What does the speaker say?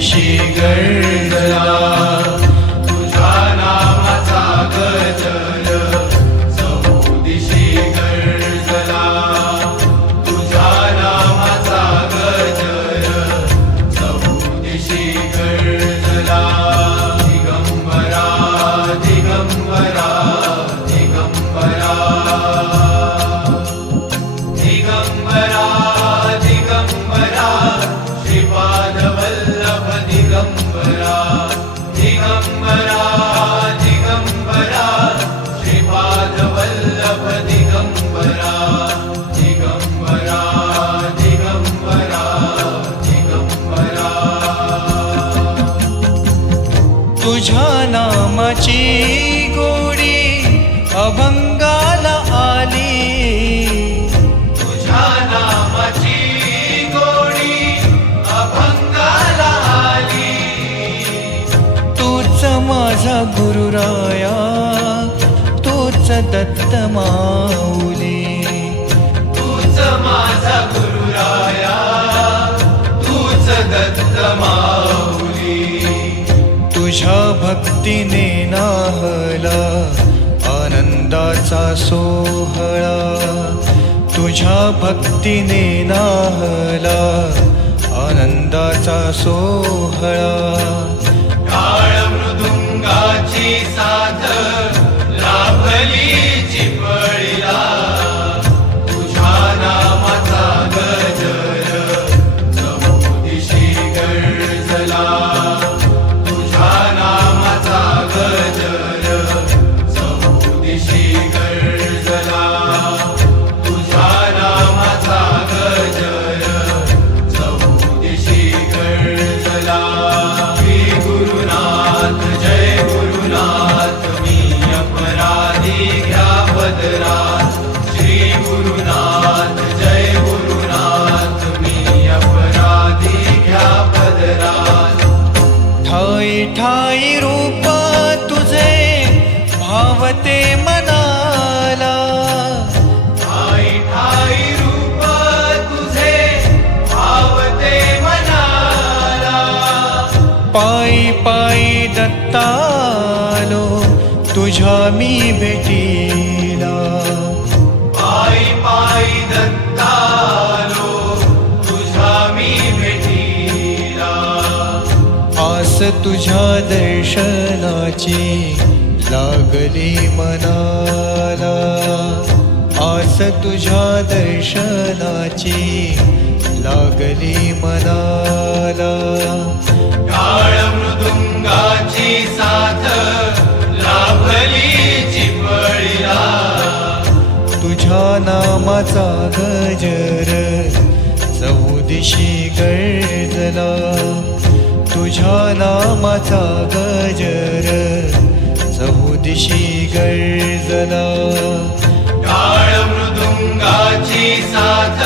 चौदिशी गर्जला तुझ्या नामाचा गजर चौदिशी गर्जला तुझ्या नामाचा गजर चौदिशी गर्जला दिगंबरा दिगंबरा. गुरुराया तूच दत्त माऊली. तूच माझा गुरुराया तूच दत्त माऊली. तुझ्या भक्तीने नाहला आनंदाचा सोहळा. तुझ्या भक्तीने नाहला आनंदाचा सोहळा. टाळ भावते मनाला. ठाई ठाई रूप तुझे भावते मनाला. पायी पायी दत्तालो तुझ्या मी भेटीला. पायी पायी दत्तालो तुझ्या मी भेटीला. आस तुझ्या दर्शनाची लागली मनाला. आस तुझ्या दर्शनाची लागली मनाला. काळ मृदुंगाची साथ लाभली चिपळीला. तुझ्या नामाचा गजर चौदिशी गळजला. तुझ्या नामाचा गजर चौदिशी गळजला टाळ मृदुंगाची साथ